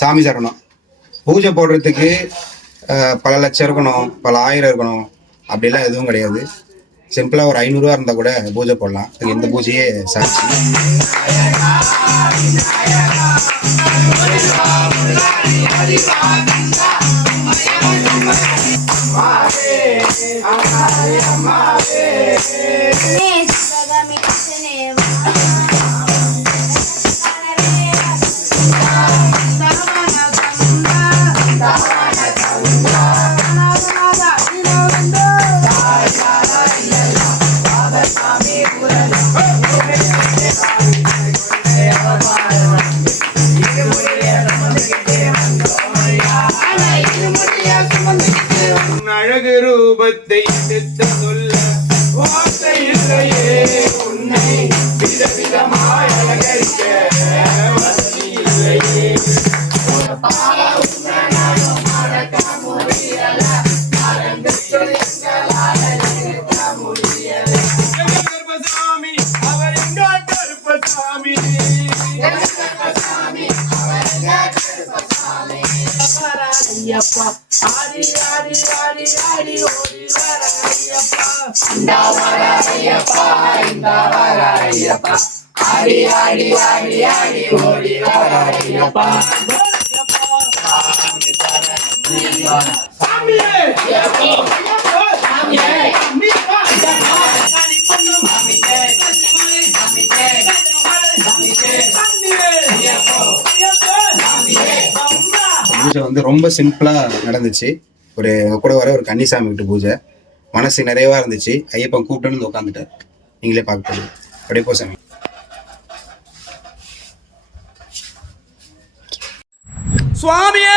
சாமி சரணம். பூஜை போடுறதுக்கு பல லட்சம் இருக்கணும், பல ஆயிரம் இருக்கணும், அப்படிலாம் எதுவும் கிடையாது. சிம்பிளாக ஒரு 500 ரூபா இருந்தால் கூட பூஜை போடலாம். எந்த பூஜையே சாட்சி. அழகு ரூபத்தை எடுத்து சொல்ல வார்த்தை இல்லையே, உன்னை விதவிதமாய் அலங்கரிக்க வசதி இல்லையே. கருப்பசாமி அவர் எங்க கருப்பசாமி, ஐயப்பா ஆடி ஆடி ஆடி ஆடி ஓடி வர ஐயப்பா, இந்த வர ஐயப்பா, இந்த வர ஐயப்பா, ஆடி ஆடி ஆடி ஆடி ஓடி வர ஐயப்பா. சாமியே பூஜை வந்து ரொம்ப சிம்பிளா நடந்துச்சு. கூட வர ஒரு கன்னிசாமி வீட்டு பூஜை மனசு நிறைவா இருந்துச்சு. ஐயப்பன் கூப்பிட்டு உட்காந்துட்டார். நீங்களே பார்க்க அப்படியே போ சாமி. சுவாமியே